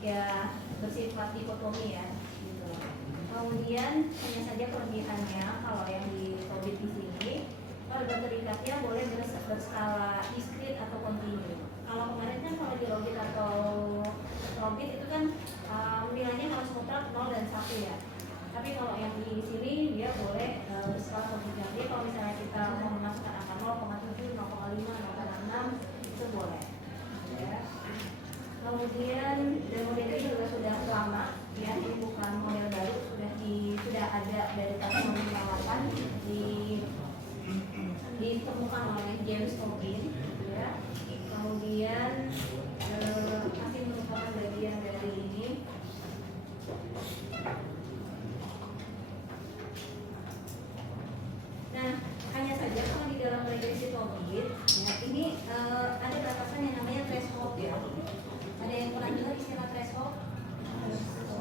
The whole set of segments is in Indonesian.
ya bersifat dikotomi ya gitu. Kemudian hanya saja kelebihannya kalau yang di Tobit di sini karbon terikatnya boleh berskala diskrit atau kontinu. Kalau kemarin kan kalau di Robit atau Robit itu kan nilainya harus mutlak 0 dan 1 ya. Tapi kalau yang di sini dia boleh berskala kontinu. Jadi kalau misalnya kita mau memasukkan angka 0,7, 0,5, 0,6 itu boleh. Ya. Kemudian model ini juga sudah lama ya, ini bukan model baru, sudah ada dari tahun 2008 ditemukan oleh James Tobin ya. Kemudian masih merupakan bagian dari ini. Nah, hanya saja kalau di dalam regresi Tobin ya, ini ada batasan yang namanya threshold ya. Ada yang pernah dengar istilah threshold?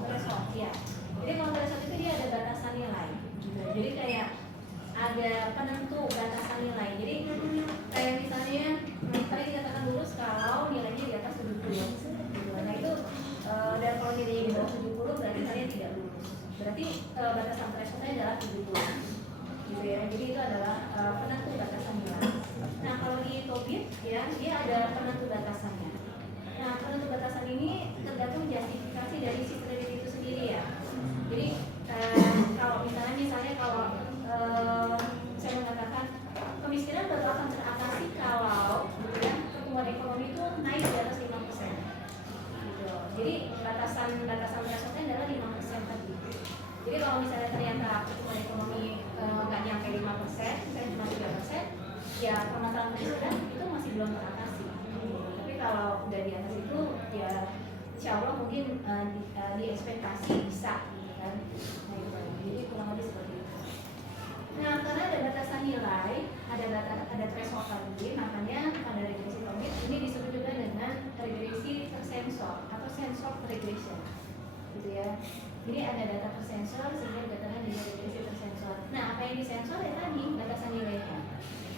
Threshold ya. Jadi kalau threshold itu dia ada batasan nilai. Jadi kayak ada penentu batasan nilai. Jadi kayak misalnya tadi dikatakan lulus kalau nilainya di atas 70. Nah itu dan kalau nilainya di bawah 70 berarti kalian tidak lulus. Berarti batasan thresholdnya adalah 70. Gitu ya. Jadi itu adalah penentu batasan nilai. Nah kalau di Tobit ya dia ada penentu batasannya. Nah penentu batasan ini tergantung justifikasi dari si kredit itu sendiri ya. Jadi kalau misalnya kalau saya mengatakan kemiskinan baru akan teratasi kalau ya, pertumbuhan ekonomi itu naik di atas 5%. Gitu. Jadi batasan thresholdnya adalah 5% tadi. Jadi kalau misalnya ternyata pertumbuhan ekonomi nggak nyampe 5%, misalnya cuma 3%, ya permasalahan kemiskinan itu masih belum teratasi. Tapi kalau udah di atas itu, ya insya Allah mungkin di ekspektasi bisa, gitu kan? Nah itu tadi. Jadi kurang lebih seperti itu. Nah karena ada batasan nilai, ada threshold tadi, makanya pada regresi Tobit ini disebut juga dengan regresi tersensor atau sensor regression, gitu ya. Jadi ada data tersensor sehingga dikatakan dengan regresi tersensor. Nah apa yang disensor ya tadi batasan nilainya.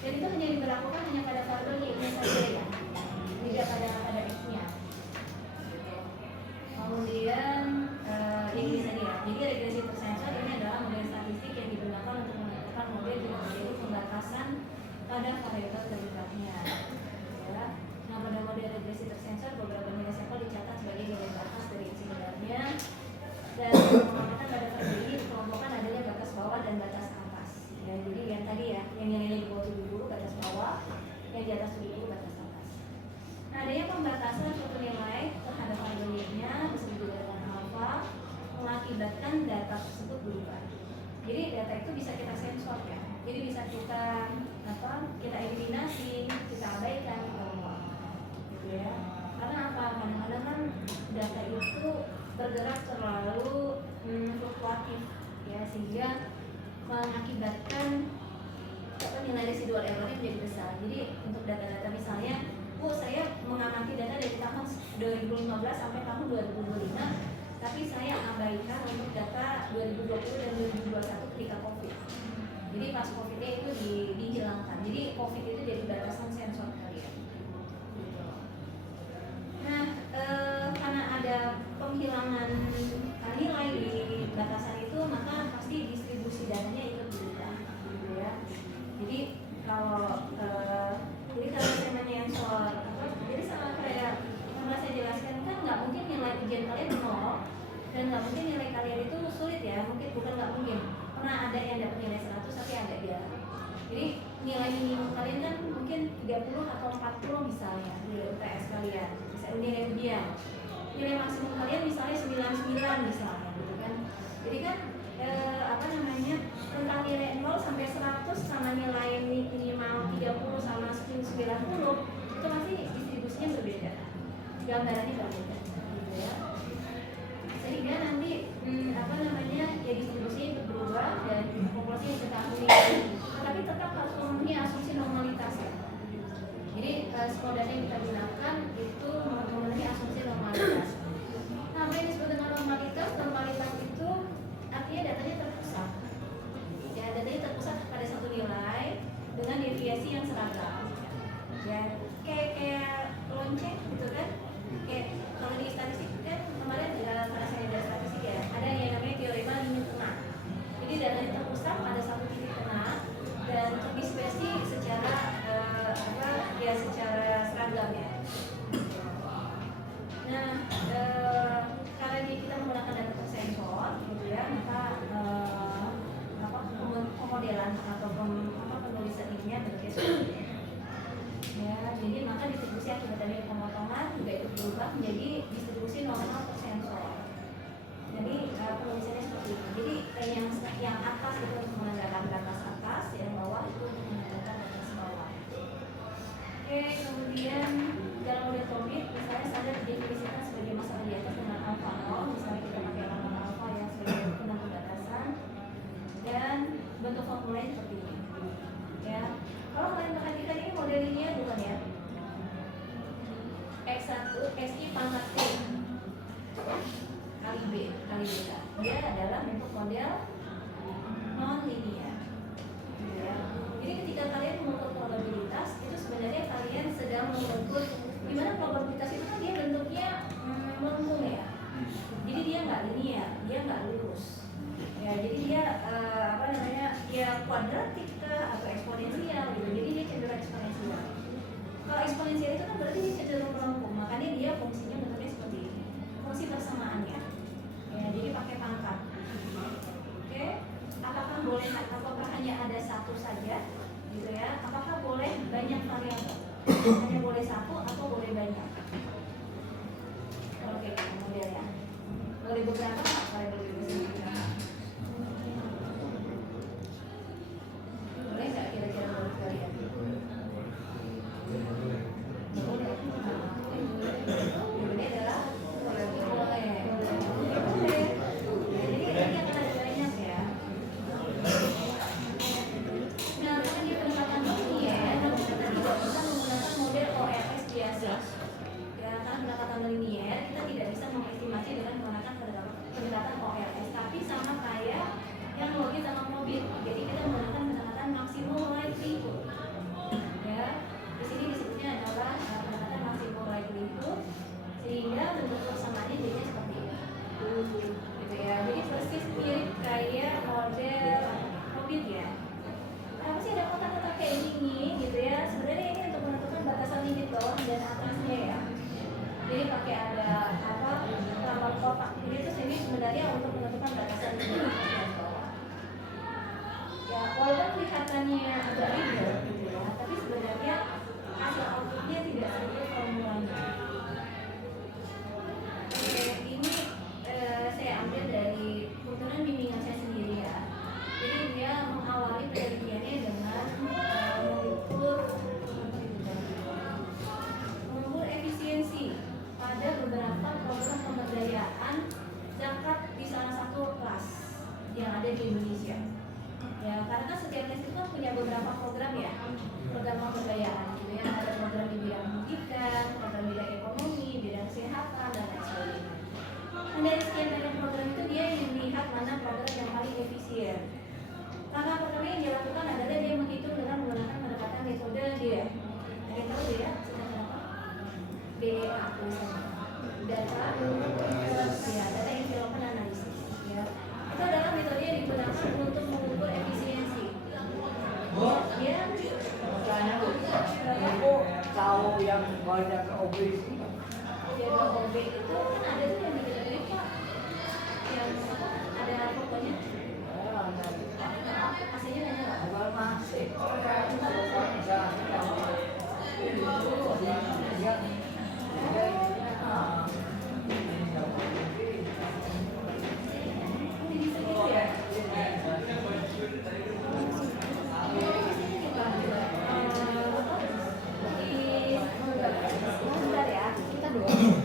Dan itu hanya diberlakukan hanya pada variabel y-nya saja ya, tidak pada x-nya. Kemudian yang ini tadi ya. Jadi regresi tersensor ini adalah model statistik yang digunakan untuk menentukan model dengan menjadi pembatasan pada variabel terikatnya. Ya. Nah pada model regresi tersensor beberapa nilai sampel dicatat sebagai nilai batas dari x sebenarnya. Dan mengamalkan pada variabel ini kelompokan adanya batas bawah dan batas atas. Ya, jadi yang tadi ya, yang nilainya di bawah 70 batas bawah, yang di atas 70 batas atas. Nah, adanya pembatasan suatu nilai terhadap variabelnya disebut juga dengan alfa mengakibatkan data tersebut berubah. Jadi data itu bisa kita sensor ya. Jadi bisa kita eliminasi, kita abaikan gitu ya. Karena apa? Kadang-kadang kan data itu bergerak terlalu fluktuatif ya, sehingga mengakibatkan nilai residual errornya menjadi besar. Jadi untuk data-data misalnya, saya mengamati data dari tahun 2015 sampai tahun 2025, tapi saya abaikan untuk data 2020 dan 2021 ketika COVID. Jadi pas COVID-nya itu dihilangkan. Jadi COVID itu jadi batasan sensor kalian. Nah, karena ada penghilangan nilai di batasan itu, maka pasti distribusi dananya ikut berubah, gitu ya. Jadi kalau saya menyensor, jadi sama kayak yang saya jelaskan kan nggak mungkin nilai ujian kalian 0 dan nggak mungkin nilai kalian itu sulit ya, bukan nggak mungkin. Pernah ada yang dapat nilai 100 tapi agak jarang. Jadi nilai minimum kalian kan mungkin 30 atau 40 misalnya nilai UTS kalian, misalnya nilai ujian. Nilai maksimum kalian misalnya 99 misalnya gitu kan. Jadi kan tentang nilai 0 sampai 100 sama nilai minimal 30 sama 90 itu pasti distribusinya berbeda, gambarannya berbeda gitu ya. Sehingga nanti ya distribusinya berubah dan populasi yang diketahui, tetapi tetap harus memenuhi asumsi normalitas ya. Jadi skor data yang kita gunakan itu memenuhi asumsi normalitas. Nah, apa yang disebut dengan normalitas? Normalitas itu artinya datanya terpusat. Ya, datanya terpusat pada satu nilai dengan deviasi yang seragam. Ya, kayak lonceng gitu kan. Kayak kalau di statistik kan adalah bentuk model non-linear. Gitu ya. Jadi ketika kalian mengukur probabilitas, itu sebenarnya kalian sedang mengukur gimana probabilitas itu kan dia bentuknya melengkung ya. Jadi dia nggak linear, dia nggak lurus. Ya, jadi dia ya kuadratik atau eksponensial gitu. Jadi dia cenderung eksponensial. Kalau eksponensial itu kan berarti dia cenderung melengkung, makanya dia fungsinya bentuknya seperti ini. Fungsi persamaannya. Ya, jadi pakai pangkat. Oke, apakah hanya ada satu saja gitu ya? Apakah boleh banyak variabel? Hanya boleh satu atau boleh banyak? Oke, modelnya. Boleh beberapa atau boleh beberapa? Boleh nggak kira-kira menurut kalian? Ini adalah boleh. Jadi ini akan ada banyak ya. Nah, karena dia pendekatan linear, kita tidak bisa menggunakan model OLS biasa. Ya, karena pendekatan linear kita tidak bisa mengestimasi dengan menggunakan pendekatan OLS, tapi sama kayak yang logis sama mobil. Jadi kita menggunakan pendekatan maksimum likelihood. Ya, di sini disebutnya adalah pendekatan maksimum likelihood, sehingga bentuk persamaannya jadinya seperti ini. Gitu ya. Jadi persis mirip kayak model mobil ya. Kenapa sih ada kotak-kotak kayak gini gitu ya? Sebenarnya ini untuk menentukan batasan limit bawah dan atasnya ya. Jadi pakai ada gambar kotak ini tuh ini sebenarnya untuk menentukan batasan limit atas dan bawah. Ya, walaupun kelihatannya agak ribet gitu ya, tapi sebenarnya hasil outputnya tidak seperti formulanya. Oke, ini saya ambil dari tuntunan bimbingan saya sendiri ya. Jadi dia mengawali penelitiannya dengan mengukur efisiensi pada beberapa program pemberdayaan zakat di salah satu kelas yang ada di Indonesia. Ya, karena kan setiap kelas itu kan punya beberapa program ya, program pemberdayaan gitu ya. Ada program di bidang pendidikan, program bidang ekonomi, bidang kesehatan dan lain sebagainya. Dan dari sekian banyak program itu dia melihat mana program yang paling efisien. Langkah pertama yang dilakukan adalah dia menghitung dengan menggunakan pendekatan metode dia. Ada yang tahu dia? Sedang apa? BEA tulisannya. Data environment analysis. Ya. Itu adalah metode yang digunakan untuk mengukur efisiensi. Dia aku tahu yang banyak OB itu. Jaga OB itu kan ada tuh yang dikit-dikit Pak. Yang ada pokoknya. Hasilnya nanya nggak? Masih. Bentar ya, kita doang.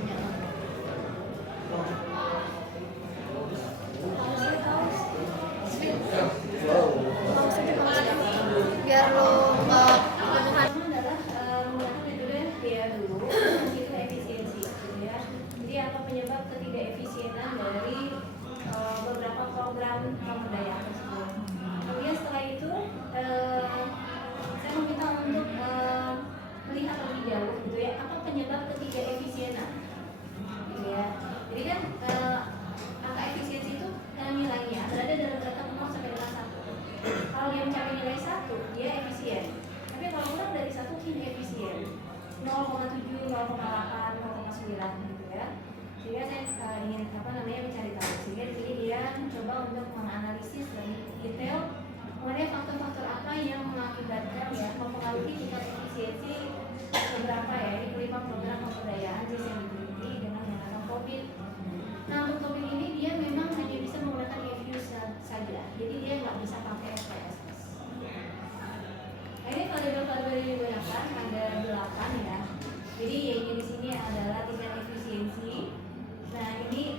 Biar lo adalah menggunakan metode BEA dulu untuk efisiensi gitu ya. Jadi apa penyebab ketidakefisienan dari beberapa program pemberdayaan tersebut. Kemudian setelah itu saya meminta untuk melihat lebih jauh gitu ya, apa penyebab ketidakefisienan gitu ya. Jadi kan angka efisiensi itu nilainya berada dalam rentang 0 sampai dengan 1. Kalau dia mencapai nilai 1, dia efisien. Tapi kalau kurang dari 1, inefisien. 0,7, 0,8, 0,9 gitu ya. Sehingga saya ingin mencari tahu. Sehingga di sini dia mencoba untuk menganalisis lebih detail mengenai faktor-faktor apa yang mengakibatkan ya mempengaruhi tingkat efisiensi beberapa ya ini kelima program pemberdayaan yang diteliti dengan menggunakan COVID. Nah untuk COVID ini dia memang hanya bisa menggunakan EView saja, jadi dia nggak bisa pakai SPSS. Nah, ini variabel-variabel yang digunakan ada 8 ya. Jadi yang di sini adalah tingkat efisiensi. Nah ini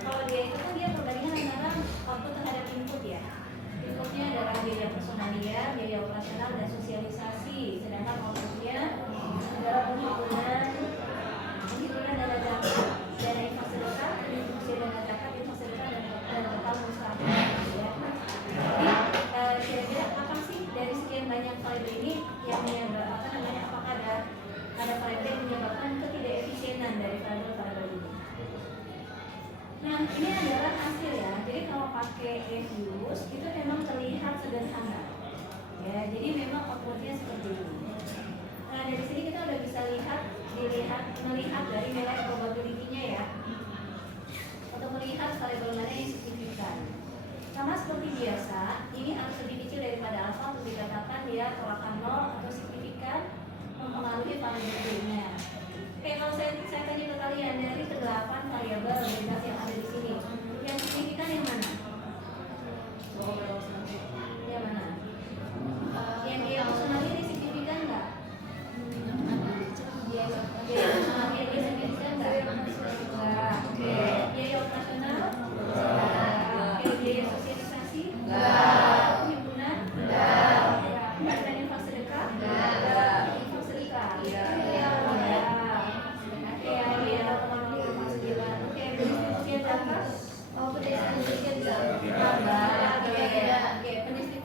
kalau dia itu kan dia perbandingan antara output terhadap input ya. Inputnya adalah biaya personalia, biaya operasional dan sosialisasi. Sedangkan outputnya adalah penghitungan dana zakat, dana infak sedekah, distribusi dana zakat, infak sedekah dan total Nah, ini adalah hasil ya. Jadi kalau pakai Refuse itu memang terlihat sederhana. Ya, jadi memang outputnya seperti ini. Nah, dari sini kita udah bisa melihat dari nilai probability-nya ya. Untuk melihat variabel mana yang signifikan. Sama seperti biasa, ini harus lebih kecil daripada alfa untuk dikatakan dia tolakan 0 atau signifikan mempengaruhi variabel B-nya. Oke, kalau saya tanya ke kalian dari ke-8 variabel bebas yang ada di sini, yang signifikan yang mana? Yang mana? Yang dia personalnya ini signifikan nggak? Dia personalnya dia signifikan nggak? Nggak. Oke, biaya operasional? Nggak. Oke, biaya sosialisasi? Nggak. Himpunan? Nggak. Dan infak sedekah? Nggak. Infak sedekah? Iya.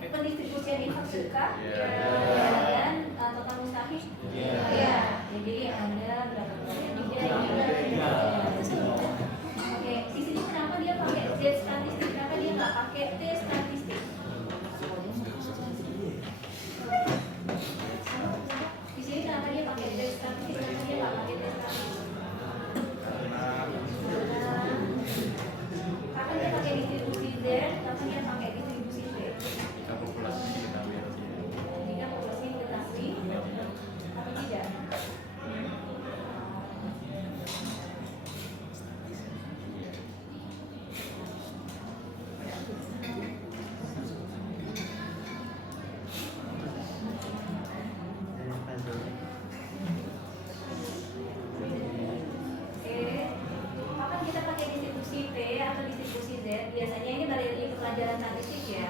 Pendistribusian infak sedekah dan total mustahik ya. Jadi ada berapa oke, di sini kenapa dia pakai Z statistik, kenapa dia nggak pakai T statistik? Di sini kenapa dia pakai Z statistik, kenapa dia nggak pakai T statistik? Kapan dia pakai distribusi Z, kapan dia pakai distribusi T? Jika populasi diketahui rasio. Jika populasi diketahui atau tidak? Kapan kita pakai distribusi T atau distribusi Z? Biasanya ini balik lagi ke pelajaran statistik ya.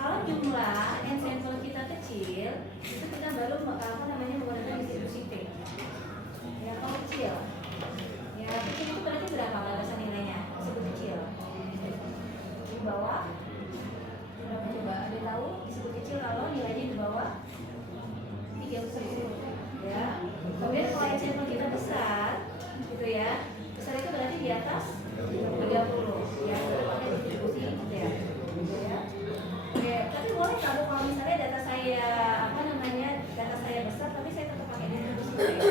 Kalau jumlah n sampel kita kecil, itu kita baru menggunakan distribusi T. Ya, kalau kecil. Ya, kecil itu berarti berapa batasan nilainya? Disebut kecil. Di bawah. Berapa coba? Ada tahu? Disebut kecil kalau nilainya di bawah 30. Ya. Kemudian kalau n sampel kita besar, gitu ya. Besar itu berarti di atas 30. Ya, itu pakai distribusi ya. Ya. Oke, tapi boleh kalau misalnya data saya data saya besar tapi saya tetap pakai distribusi T.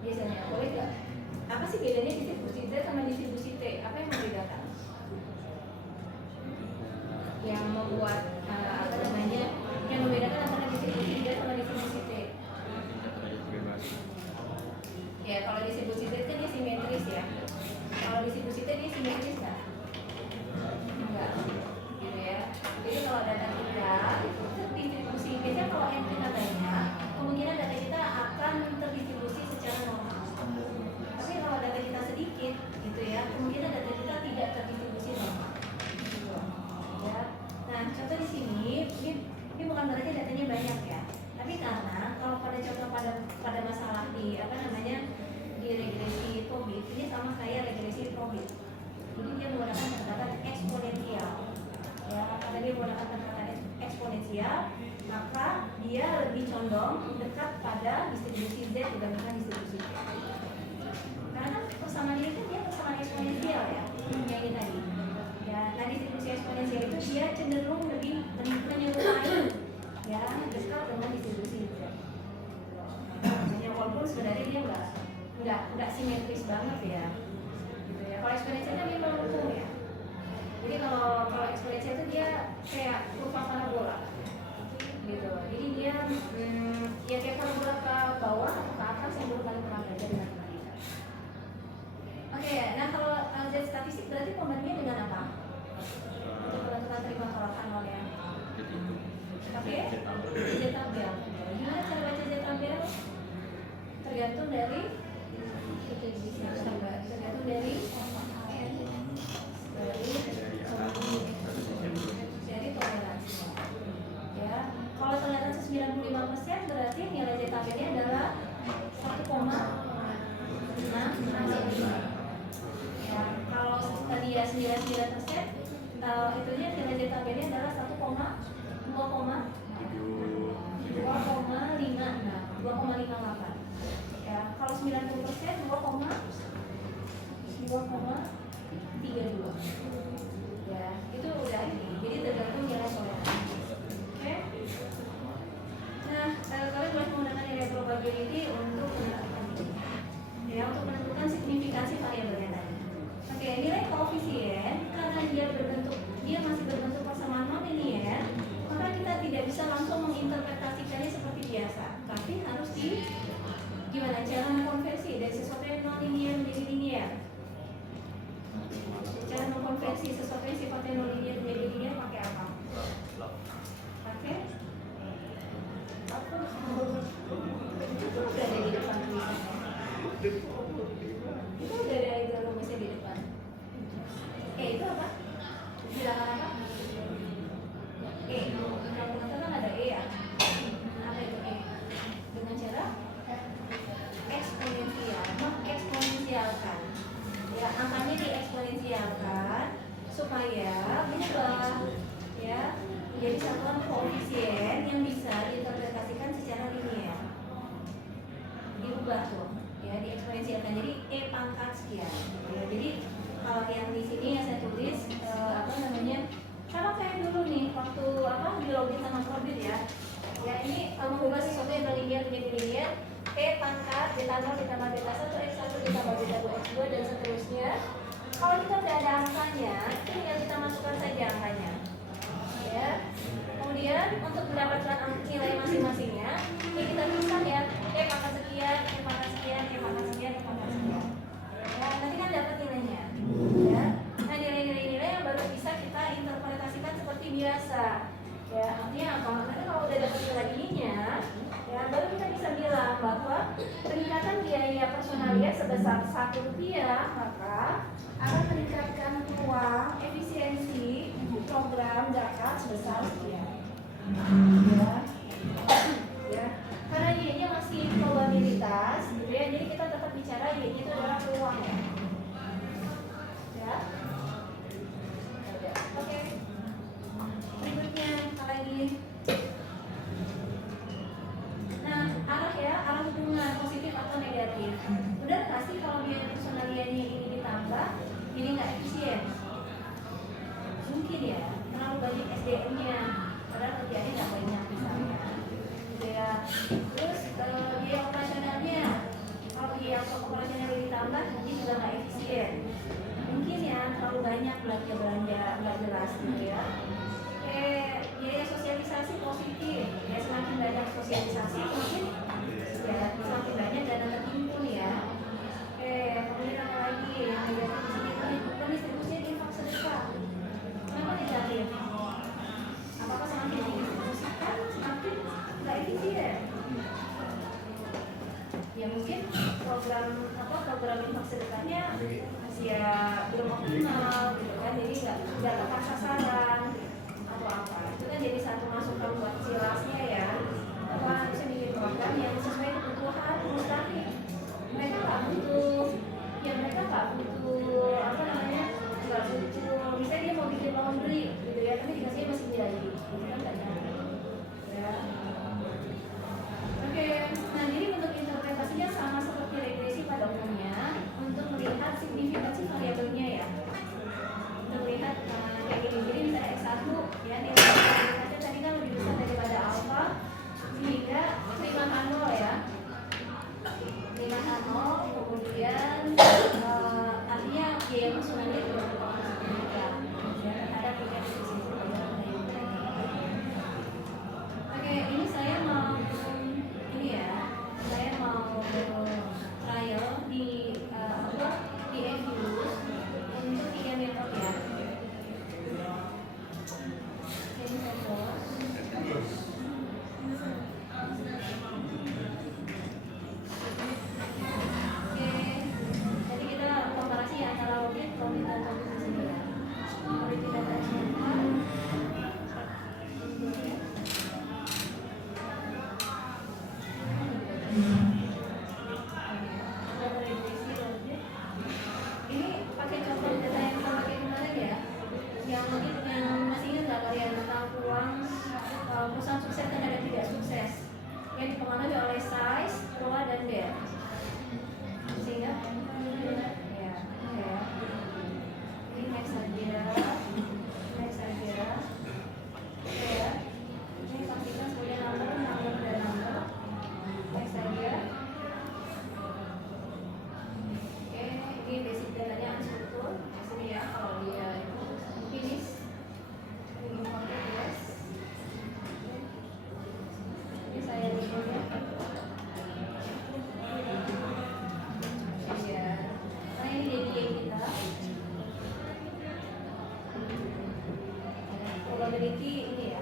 Biasanya boleh nggak? Apa sih bedanya distribusi Z sama distribusi T? Apa yang membedakan? Yang membuat yang membedakan antara distribusi Z sama distribusi T? Ya, kalau distribusi Z kan dia simetris ya. Kalau distribusi T dia simetris nggak? Enggak, gitu ya. Jadi kalau data kita itu terdistribusi, biasanya kalau yang kita banyak, kemungkinan data kita akan terdistribusi secara normal. Tapi kalau data kita sedikit, gitu ya, kemungkinan data kita tidak terdistribusi normal. Ya. Nah, contoh di sini, ini bukan berarti datanya banyak ya. Tapi karena kalau pada contoh pada masalah di di regresi Tobit, ini sama kayak regresi Tobit. Jadi dia menggunakan pendekatan eksponensial. Ya, karena dia menggunakan pendekatan eksponensial, maka dia lebih condong dekat pada distribusi Z dibandingkan distribusi T. Karena kan persamaan ini kan dia persamaan eksponensial ya, kayak ini tadi. Ya, nah distribusi eksponensial itu dia cenderung lebih menyerupai ya dekat dengan distribusi Z. Walaupun sebenarnya dia nggak simetris banget ya. Kalau eksponensial kan dia melengkung ya. Jadi kalau eksponensial itu dia kayak kurva parabola, gitu. Jadi dia ya kayak parabola ke bawah atau ke atas yang baru kali pernah belajar dengan matematika. Oke, nah kalau Z statistik berarti pembandingnya dengan apa? Untuk penentuan terima tolakan nolnya. Oke, Z tabel. Gimana cara baca Z tabel? Tergantung dari toleransi. Ya, kalau toleransi 95% berarti nilai Z tabelnya adalah 1,6. Ya, kalau tadi ya 99%, itunya nilai Z tabelnya adalah 2,58. Ya, kalau 90% 2,9. 2,32. Ya, itu udah ini. Jadi tergantung nilai toleransi. Oke? Nah, kalian boleh menggunakan nilai probability untuk menentukan ini. Ya, untuk menentukan signifikansi variabelnya tadi. Oke, nilai koefisien karena dia masih berbentuk persamaan non-linear, maka kita tidak bisa langsung menginterpretasikannya seperti biasa, tapi harus gimana cara mengkonversi dari sesuatu yang non-linear menjadi linear. Cara mengkonversi sesuatu yang sifatnya non-linear menjadi linear pakai apa? Pakai apa? Itu udah ada di depan tulisannya. Itu udah ada rumusnya di depan. Itu apa? Bilangan apa? Yang kan ada ya. Apa itu dengan cara eksponensial, mengeksponensialkan. Ya, angkanya dieksponensialkan supaya berubah ya menjadi satuan koefisien yang bisa diinterpretasikan secara linear. Diubah tuh, ya dieksponensialkan jadi pangkat sekian. Ya, jadi kalau yang di sini yang saya tulis sama kayak dulu nih waktu di login sama Corbit ya. Ya ini mengubah sesuatu yang dari linear menjadi linear. Pangkat ditambah beta 1 x1 ditambah beta 2 x2 dan seterusnya. Kalau kita tidak ada angkanya, itu tinggal kita masukkan saja angkanya. Ya. Kemudian untuk mendapatkan nilai masing-masingnya, kita pisah ya. Pangkat sekian, pangkat sekian, pangkat sekian, pangkat sekian. Ya, nanti kan dapat nilainya. Ya. Nah, nilai-nilai yang baru bisa kita interpretasikan seperti biasa. Ya, artinya apa? Nanti kalau udah dapat nilai ininya, ya baru kita bisa bilang bahwa peningkatan biaya personalia sebesar Rp1 maka akan meningkatkan uang efisiensi program zakat sebesar sekian. Ya, karena Y-nya masih probabilitas, gitu ya. Jadi kita tetap bicara Y-nya itu adalah peluang ya. Ya. Oke. Berikutnya apa lagi? Nah, arah hubungan positif atau negatif. Udah nggak sih kalau biaya personaliannya ini ditambah, jadi nggak efisien? Mungkin ya, terlalu banyak SDM-nya, padahal kerjanya nggak banyak misalnya. Ya, terus biaya operasionalnya, kalau biaya operasionalnya ditambah, ini juga nggak efisien. Mungkin ya, terlalu banyak belanja nggak jelas gitu ya. Biaya sosialisasi positif, ya semakin banyak sosialisasi mungkin ya semakin banyak dana terhimpun ya. Kemudian apa lagi yang negatif di sini? Pendistribusinya infak sedekah. Kenapa negatif? Apakah semakin didistribusikan semakin nggak efisien? Ya mungkin program infak sedekahnya masih ya belum optimal gitu kan, jadi nggak tepat sasaran atau apa. Itu kan jadi satu masukan buat silasnya ya, bahwa bisa bikin program yang sesuai kebutuhan mustahil. Mereka nggak butuh nggak butuh misalnya dia mau bikin laundry gitu ya, tapi dikasihnya mesin jahit gitu kan nggak nyampe ya. Oke, nah jadi bentuk interpretasinya sama seperti regresi pada umumnya untuk melihat signifikansi variabelnya ya. Untuk melihat kayak gini, jadi misalnya X1 ya nilai signifikansinya tadi kan lebih besar daripada alfa, sehingga terima 0 ya. 5 0, kemudian artinya biaya personalnya juga berpotensi ya, ada tiga di sini. Oke, ini saya mau trial di Enfuse untuk 3 metode ya. Ini contoh. Jadi kita komparasi antara audit dan audit di sini ya. Audit data eksperimen. Ini pakai contoh data yang sama kayak kemarin ya. Yang masih ingat nggak kalian tentang peluang perusahaan sukses dan ada tidak sukses yang dipengaruhi oleh size, ROA dan debt. Masih ingat? Ya. probability ini ya,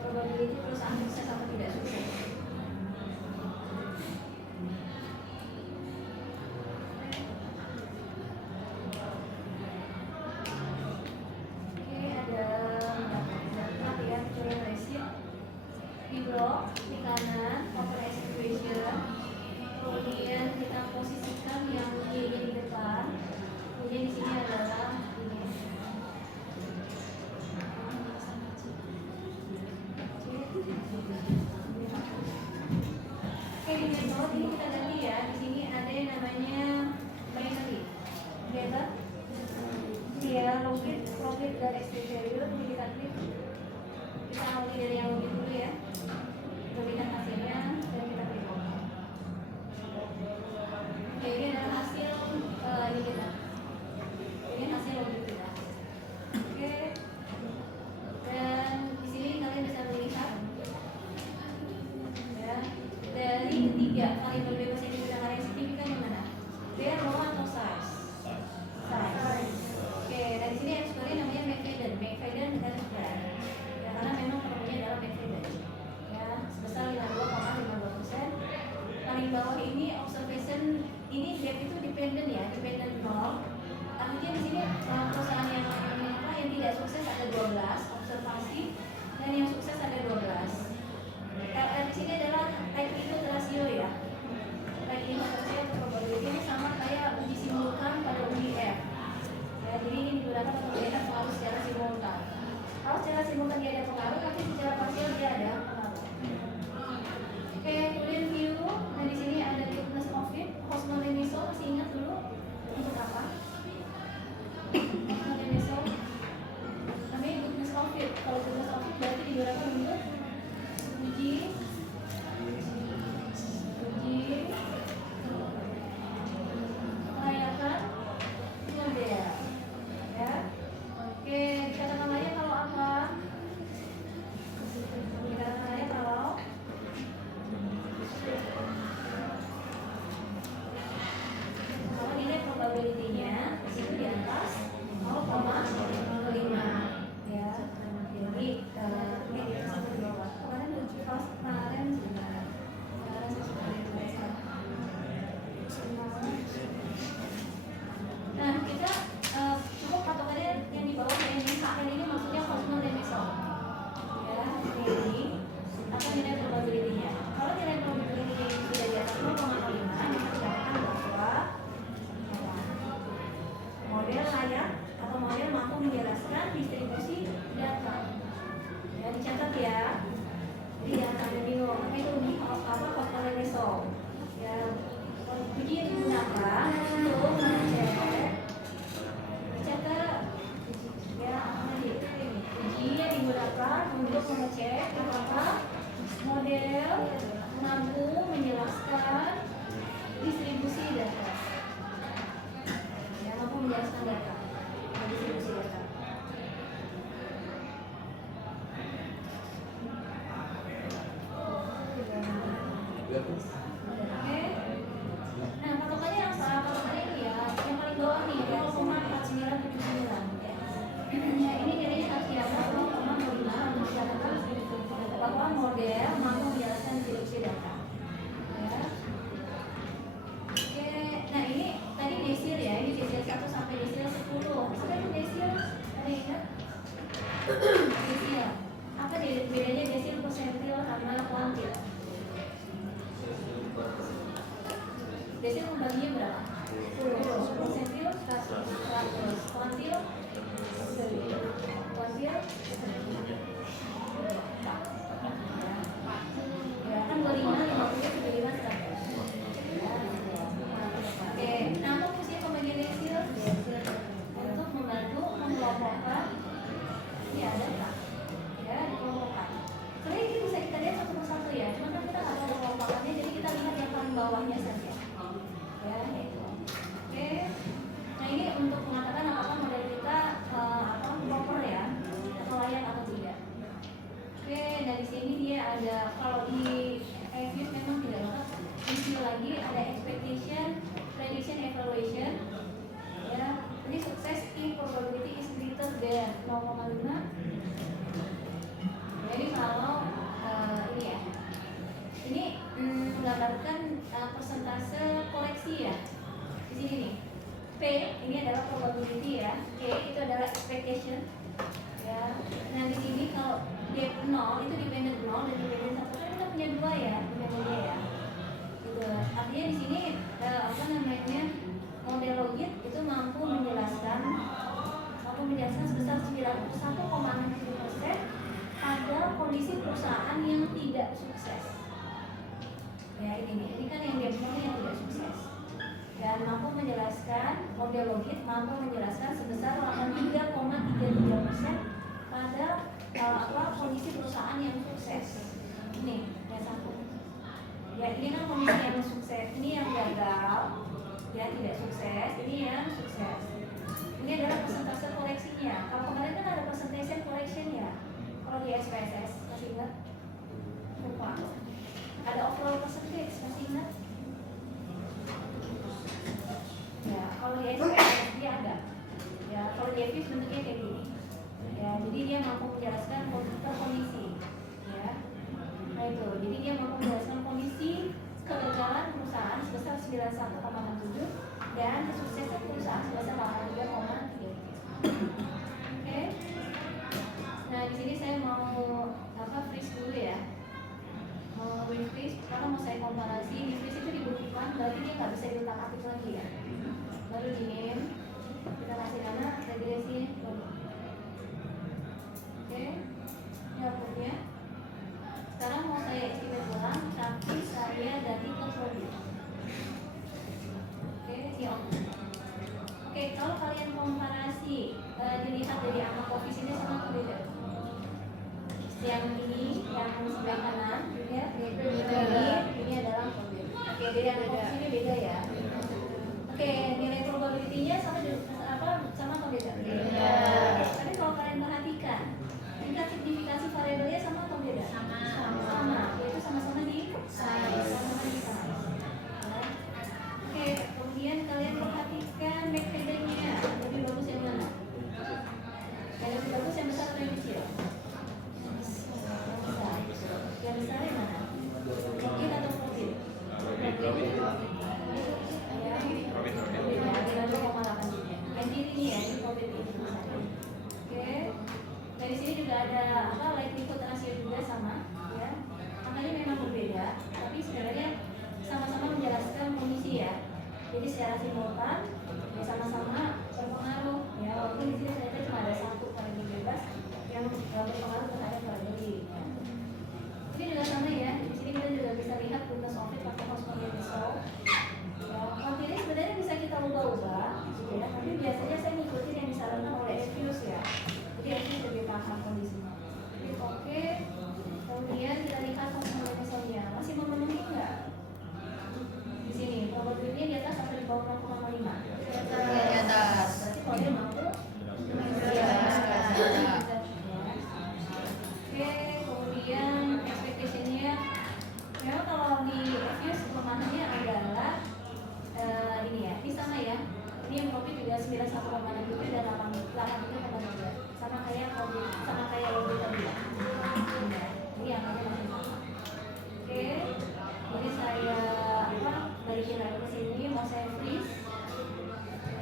probability perusahaan sukses atau tidak sukses. Oke, ada empat ya, join ratio di blok di kanan, open equation. Kemudian kita posisikan yang Y-nya di depan. Kemudian di sini adalah ini. Oke, di metode ini kita ganti ya. Di sini ada yang namanya binary. Data. Dia logit, profit dan exit value. Ini kita klik. Kita ambil dari yang logit dulu ya. Kita lihat hasilnya dan kita klik. Oke, ini adalah hasil ini kita. Ini hasil logik kita. Oke. Dan di sini kalian bisa melihat ya, dari ketiga variabel bebas yang digunakan yang signifikan yang mana? Pair, row atau size? Size. Oke, dan di sini yang skornya namanya McFadden. McFadden dan square. Ya, karena memang formulanya adalah McFadden. Ya, sebesar 52,52%. Paling bawah ini observation, ini gap itu dependent ya, dependent nol. Artinya di sini perusahaan yang tidak sukses ada 12 observasi dan yang sukses ada 12. Di sini adalah likelihood ratio ya. Likelihood ratio atau probability ini sama kayak uji simultan pada uji F. Ya, jadi ini digunakan untuk melihat pengaruh secara simultan. Kalau secara simultan dia ada pengaruh, tapi secara parsial dia ada pengaruh. Oke, kemudian view. Nah di sini ada goodness of it. Hosmer-Lemiso masih ingat dulu untuk apa? Hosmer-Lemiso namanya goodness of it. Kalau goodness of it berarti digunakan untuk uji kelayakan model. Ya, oke. Dikatakan lain kalau apa? Dikatakan lain kalau nilai probability-nya di situ di atas 0,05 ya. Jadi ini di atas atau di bawah. Kemarin sebentar. Nah, kita cukup patokannya yang di bawah yang di saat ini maksudnya Hosmer-Lemiso. Ya, ini atau nilai probability-nya. Kalau nilai probability-nya sudah di atas 0,05, kita katakan bahwa model layak atau model mampu menjelaskan distribusi data. Ya, dicatat ya. Jadi jangan ada bingung. Apa itu apa Hosmer-Lemiso? Ya, uji yang digunakan untuk mengecek ya uji yang digunakan untuk mengecek apakah model mampu menjelaskan distribusi data. Ya, mampu menjelaskan data, distribusi data. Oke. Nah, patokannya yang salah, patokannya ini ya, yang paling bawah nih 0,4979. Ya, ini nilainya harus di atas 0,05 untuk dikatakan bahwa model mampu menjelaskan distribusi data. Ya. Oke, nah ini tadi desil ya, ini desil 1 sampai desil 10. Apa itu desil? Ada ingat? Desil. Apa bedanya desil, persentil, sama kuantil? Desil membaginya berapa? 10. Persentil 100. Kuantil? Kuantil? Ya, kan 25, 50, 75, 100. Oke, nah apa fungsi pembagian desil? Untuk membantu mengelompokkan ya data. Ya, dikelompokkan. Sebenarnya ini bisa kita lihat satu persatu ya, cuma kan kita nggak tahu kelompokannya, jadi kita lihat yang paling bawahnya saja. Ya, itu. Oke. Nah ini untuk mengatakan apakah model kita proper ya, atau layak atau tidak. Oke, dari sini dia ada kalau di review memang tidak lengkap. Di lagi ada expectation, prediction, evaluation. Ya, ini sukses if probability is greater than 0,5 ini adalah probability ya. Oke, itu adalah expectation. Ya. Nah di sini kalau dia 0 itu dependent 0 dan dependent 1 kan kita punya dua ya, punya media ya. Gitu. Artinya di sini apa namanya model logit itu mampu menjelaskan sebesar 91,6% pada kondisi perusahaan yang tidak sukses. Ya ini kan yang dia punya yang tidak sukses. Dan mampu menjelaskan model logit mampu menjelaskan sebesar 83,33% pada kondisi perusahaan yang sukses. Ini yang satu. Ya ini kan kondisi yang sukses, ini yang gagal, ya tidak sukses, ini yang sukses. Ini adalah persentase koleksinya. Kalau kemarin kan ada percentage collection ya. Kalau di SPSS masih ingat? Lupa. Ada overall percentage masih ingat? Ya, kalau di SPSS dia ada. Ya, kalau di EVIS bentuknya kayak gini. Ya, jadi dia mampu menjelaskan per kondisi. Ya, nah itu. Jadi dia mampu menjelaskan kondisi kegagalan perusahaan sebesar 91,67 dan kesuksesan perusahaan sebesar 83,3. Oke. Nah, di sini saya mau freeze dulu ya. Mau freeze karena mau saya komparasi. Di freeze itu dibuktikan berarti dia nggak bisa diutak-atik lagi ya. Baru dingin, kita kasih dana regresi. Oke, ini outputnya. Sekarang mau saya estimate ulang, tapi saya ganti ke produk. Oke, ini output. Oke, kalau kalian komparasi dilihat dari angka koefisiennya sama atau beda? Yang ini, yang sebelah kanan, ya, ini adalah probability. Oke, dari angka koefisiennya beda ya. Oke, nilai probability-nya sama atau beda? Beda. Tapi kalau kalian perhatikan, tingkat signifikansi variabelnya sama atau beda? Sama. Yaitu sama-sama di size. Oke, kemudian kalian perhatikan McFadden-nya. Lebih bagus yang mana? Yang lebih bagus yang besar atau yang kecil? Yang besar yang mana? Profit atau profit? Yang kiri nih ya, ini profit ini. Oke. Dari sini juga ada likelihood rasio juga sama, ya. Angkanya memang berbeda, tapi sebenarnya sama-sama menjelaskan kondisi ya. Jadi secara simultan, ya sama-sama berpengaruh. Ya, walaupun di sini ternyata cuma ada satu variabel bebas yang berpengaruh terhadap variabel ini. Ya. Ini juga sama ya. Di sini kita juga bisa lihat goodness of it pakai Housman Result. Ini sebenarnya bisa kita ubah-ubah, ya. Tapi biasanya saya ngikutin yang disarankan oleh Evius ya. Jadi Evius lebih paham kondisinya. Oke. Kemudian kita lihat Housman Resultnya masih memenuhi nggak? Di sini probability di atas atau di bawah 0,5? Di atas. Berarti kalau dia mampu Oke, kemudian expectation-nya memang kalau di Evius kelemahannya adalah ini ya, ini sama ya. Ini yang profit juga 91,6 dan 83,3 sama kayak logik tadi ya. Ini angkanya masih sama. Oke, jadi saya balikin lagi ke sini, mau saya freeze.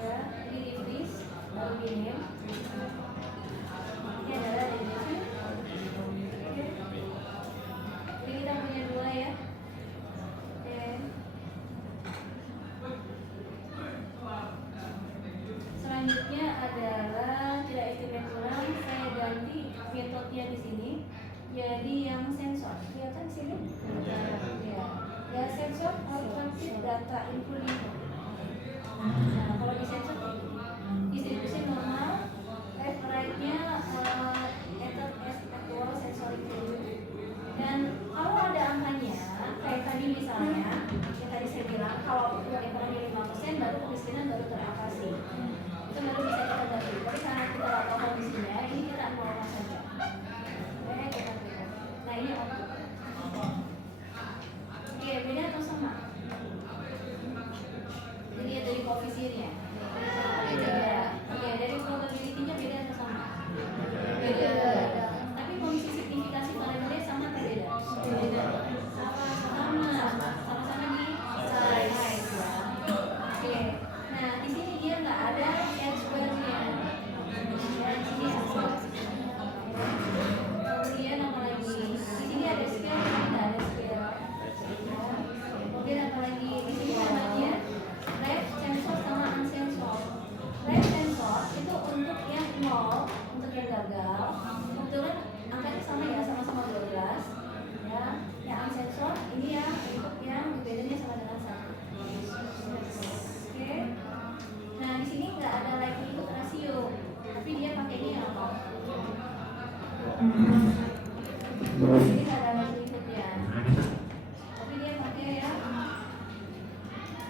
Ya, ini di freeze, baru gini. Ini adalah regresi. Oke. Jadi kita punya dua ya. Oke. Selanjutnya adalah tidak estimate ulang. Saya ganti metodenya di sini. Jadi yang sensor, kelihatan sini? Ya, sensor alternatif data including. Nah, kalau di sensor distribusi normal, left right-nya enter as actual sensory value. Dan kalau ada angkanya, kayak tadi misalnya, yang tadi saya bilang, kalau ekonomi 5% baru kemiskinan baru teratasi. Itu baru bisa kita ganti. Tapi karena kita nggak tahu kondisinya, ini kita nolak saja. Oke, kita berikan. Nah ini output. Oke, beda atau sama? Jadi dari koefisiennya. 0 untuk yang gagal. Kebetulan angkanya sama ya, sama-sama 12 ya. Yang unsensor ini ya untuk yang bedanya sama dengan 1. Oke. Nah di sini nggak ada likelihood rasio, tapi dia pakainya yang 0. Ini nggak ada likelihoodnya, tapi dia pakai ya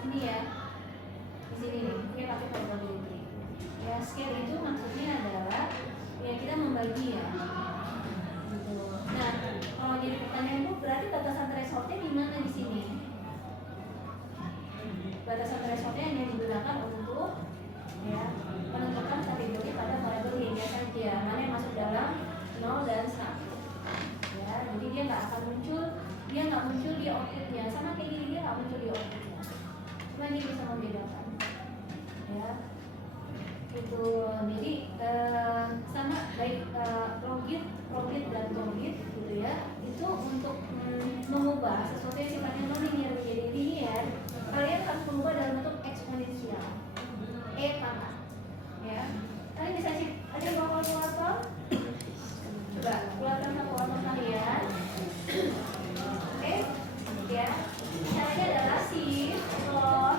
ini ya. Di sini nih, dia pakai probability. Ya, scale itu maksudnya adalah ya kita membagi ya. Gitu. Nah, kalau jadi pertanyaan Bu, berarti batasan thresholdnya di mana di sini? Batasan thresholdnya hanya digunakan untuk ya menentukan kategori pada variabel Y-nya saja, mana yang masuk dalam 0 dan 1. Ya, jadi dia nggak akan muncul, dia nggak muncul di outputnya, sama kayak gini dia nggak muncul di outputnya. Cuma ini bisa membedakan. Ya, itu jadi sama baik logit dan togit gitu ya, itu untuk mengubah sesuatu yang sifatnya non-linear menjadi linear, kalian harus mengubah dalam bentuk eksponensial pangkat ya. Kalian bisa sih, ada yang bawa kalkulator? Coba keluarkan kalkulator kalian. Oke ya, caranya adalah shift floor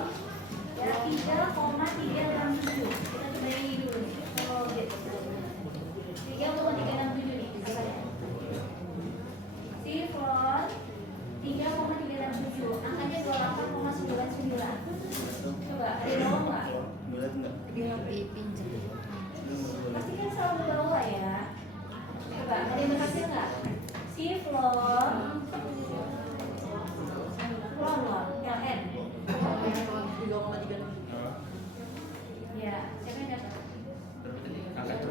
ya 3,367. Kita coba ini dulu nih. Oh gitu. 3,367 nih. Shift floor 3,367. Angkanya 28,99. Coba ada yang bawa nggak? Bilang dipinjam. Pasti kan selalu bawa ya. Coba ada yang berhasil nggak? Shift floor LN. Ya, siapa yang dapat? Angka itu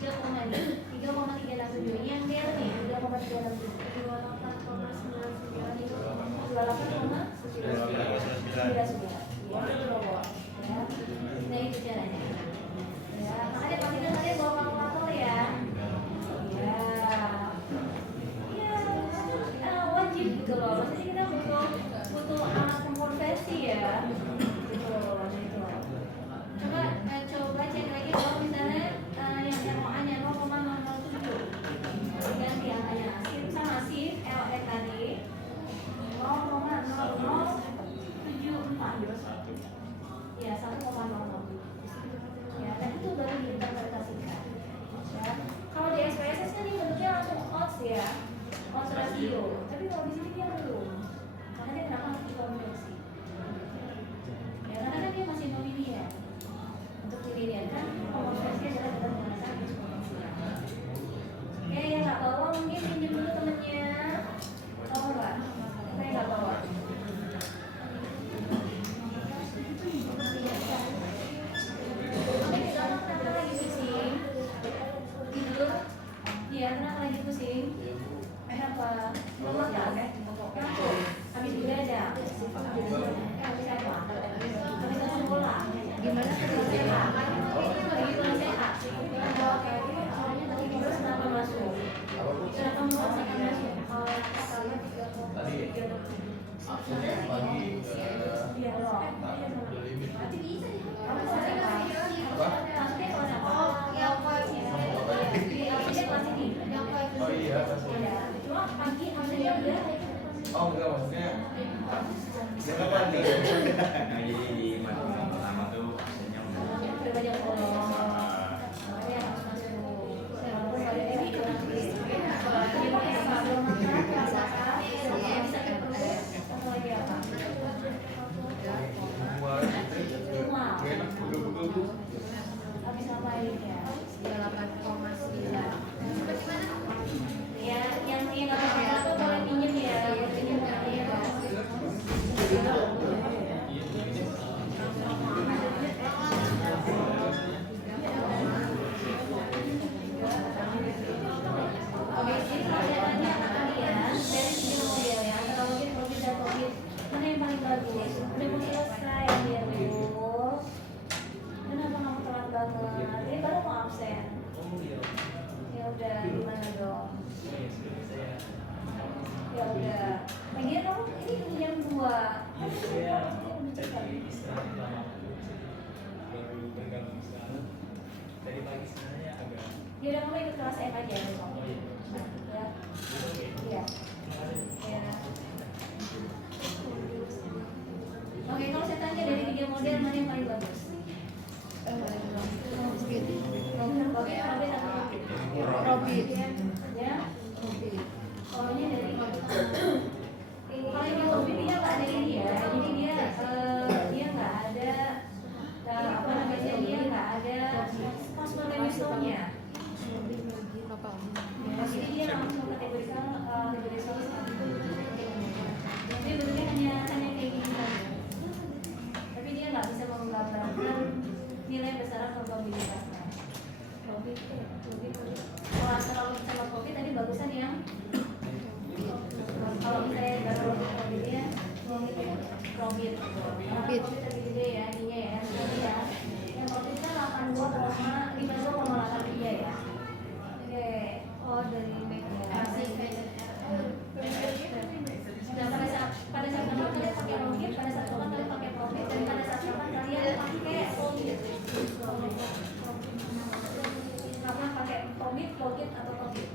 3,367. Ini yang dia nih 3,367. 28,99. Ya, nah itu caranya. Ya, makanya pastikan kalian bawa kalkulator ya. Ya, ya, wajib gitu loh. Maksudnya kita butuh alat konversi ya. Gitu, gitu. Coba cek lagi kalau misalnya yang MOA-nya 0,007 ganti angkanya sama shift LE tadi 0,0074 ya 1,00 ya, dan itu baru diinterpretasikan ya. Kalau di SPSS kan ini bentuknya langsung odds ya, odds ratio, tapi kalau di sini dia belum, makanya kenapa harus dikonversi ya, karena kan dia masih non-linear. Untuk dilihat kan konversi adalah dengan menggunakan eksponensial. Ya yang nggak bawa mungkin pinjam dulu temennya, tahu nggak? Saya nggak bawa. Oke, kenapa lagi pusing? Tidur? Iya, kenapa lagi pusing? Kenapa? Mama nggak? Ngantuk? Habis belajar? Habis apa? Habis nonton bola? Gimana Lagi sehat? Lagi kurang sehat? Soalnya tadi tidur kenapa masuk? Kenapa merasakan masuk? Iya loh. Cuma pagi hasilnya udah. Oh enggak, maksudnya dia kan mandi. Nah, jadi di matematika pertama tuh hasilnya Udah banyak kolom. Makanya harus masuk. Habis ngapain ya? 8,9. Ya, yang nggak apa-apa boleh pinjem ya, boleh pinjem nanti ya. Oke, jadi kalau saya tanya ke kalian dari segi model ya, antara mungkin COVID dan COVID, mana yang paling bagus? Udah mau selesai ya Bu. Kenapa kamu telat banget? Ini baru mau absen. Ya udah, gimana dong? Ya udah. Lagian kamu ini jam 2. Kan udah cepat. Dari pagi Dia udah kamu ikut kelas F aja besok. Ya. Iya. Ya. Oke, kalau saya tanya dari 3 model mana yang paling bagus? Robit. Oke, Robin atau Robin? Robit. Ya. Robit. Oh, ini dari kalau yang Robin dia nggak ada ini ya, jadi dia nggak ada apa namanya, dia nggak ada kosmolemisomnya. Apa? Ya, jadi dia langsung kategorikan kategorisasi satu. Jadi bentuknya hanya kayak gini saja. Tapi dia nggak bisa menggambarkan nilai besaran probabilitasnya. Kalau antara Robin sama Robin tadi bagusan yang kalau misalnya baru Robinnya Robin lebih gede ya ininya ya, jadi ya yang Robin kan 52,52,83 ya. Oke. Oh, dari Masih. Nah, pada saat kapan kalian pakai Robin, pada saat kapan kalian pakai Robin, dan pada saat kapan kalian pakai Robin. Karena pakai Robin, Robin atau Robin.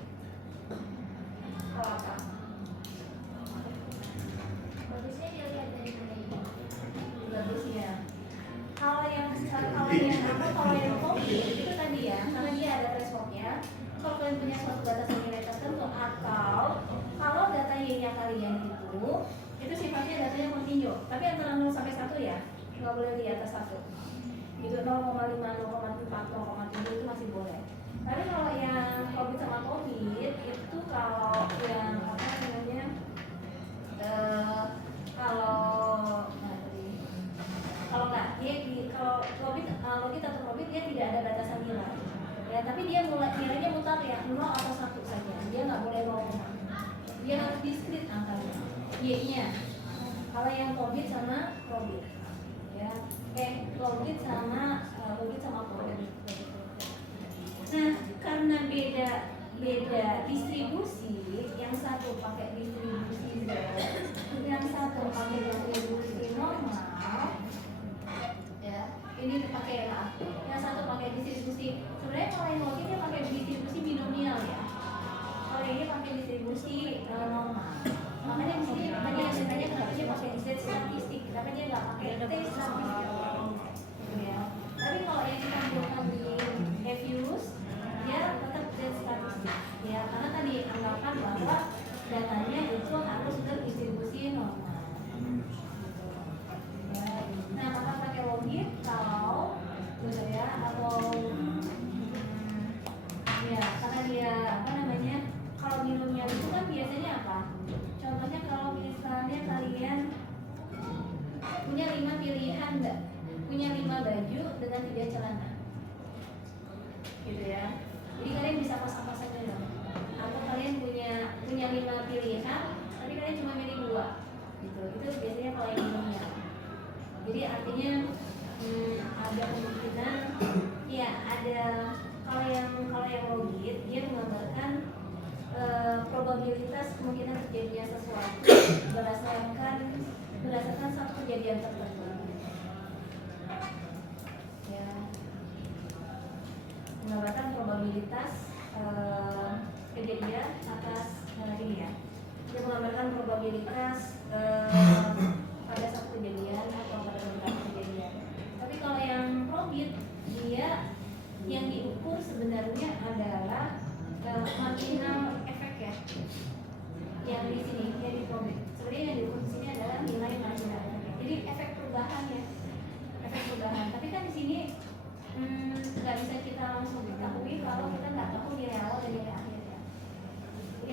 Kalau apa? Bagusnya dilihat dari mana ini? Bagusnya. Kalau yang Robin itu tadi ya, karena dia ada thresholdnya. Kalau kalian punya suatu batasan nilai tertentu, atau kalau data Y-nya kalian itu sifatnya datanya kontinu, tapi antara 0 sampai 1 ya, nggak boleh di atas 1. Itu 0,5, 0,4, 0,7 itu masih boleh. Tapi kalau yang COVID sama COVID itu kalau yang apa namanya, kalau nggak dia kalau COVID atau COVID dia tidak ada batasan nilai. Ya, tapi dia nilainya mutar ya 0 atau 1 saja. Dia nggak boleh 0. Dia harus diskrit angkanya. Y-nya. Kalau yang COVID sama COVID. Ya. COVID sama COVID. Nah, karena beda distribusi, yang satu pakai distribusi Z, yang satu pakai distribusi normal. Ya, ini dipakai lah. Yang satu pakai distribusi. Sebenarnya kalau yang logik dia pakai distribusi binomial ya. Kalau ini pakai distribusi normal. Makanya di sini tadi yang saya tanya kenapa dia pakai Z statistik, kenapa dia nggak pakai T statistik. Ya. Tapi kalau yang kita buatkan di Fuse, dia tetap Z statistik. Ya, karena tadi anggapan bahwa datanya itu harus berdistribusi normal. Ya. Nah, maka pakai logik kalau ya atau ya karena dia apa namanya, kalau minumnya itu kan biasanya apa? Contohnya kalau misalnya kalian punya 5 pilihan, punya 5 baju dengan 3 celana, gitu ya. Jadi kalian bisa pas-pasan dulu. Atau kalian punya 5 pilihan, tapi kalian cuma milih 2, gitu. Itu biasanya kalau yang minumnya. Jadi artinya ada kemungkinan, ya ada kalau yang logit dia menggambarkan probabilitas kemungkinan terjadinya sesuatu berdasarkan satu kejadian tertentu. Ya, menggambarkan probabilitas kejadian atas ini ya. Dia menggambarkan probabilitas pada satu kejadian atau pada beberapa kejadian. Tapi kalau yang probit dia yang diukur sebenarnya adalah marginal efek ya. Yang di sini yang di probit. Sebenarnya yang diukur di sini adalah nilai marginal efek. Jadi efek perubahan ya. Efek perubahan. Tapi kan di sini nggak bisa kita langsung ketahui kalau kita nggak tahu nilai awal dan nilai akhir ya. Jadi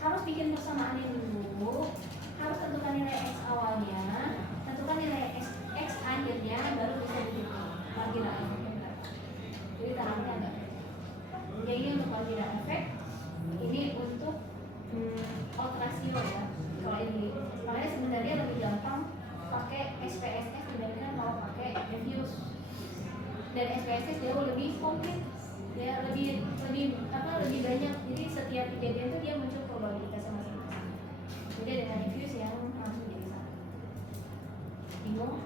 harus bikin persamaannya dulu. Harus tentukan nilai X awalnya, tentukan nilai X akhirnya, baru bisa dihitung marginal efeknya berapa. Jadi tahannya ada. Jadi ini untuk marginal efek, ini untuk out ratio ya. Kalau ini, makanya sebenarnya lebih gampang pakai SPSS dibandingkan kalau pakai Fuse. Dan SPSS jauh lebih komplit, ya lebih banyak. Jadi setiap kejadian itu dia muncul probabilitasnya masing-masing. Jadi dengan Fuse yang langsung jadi satu. Bingung?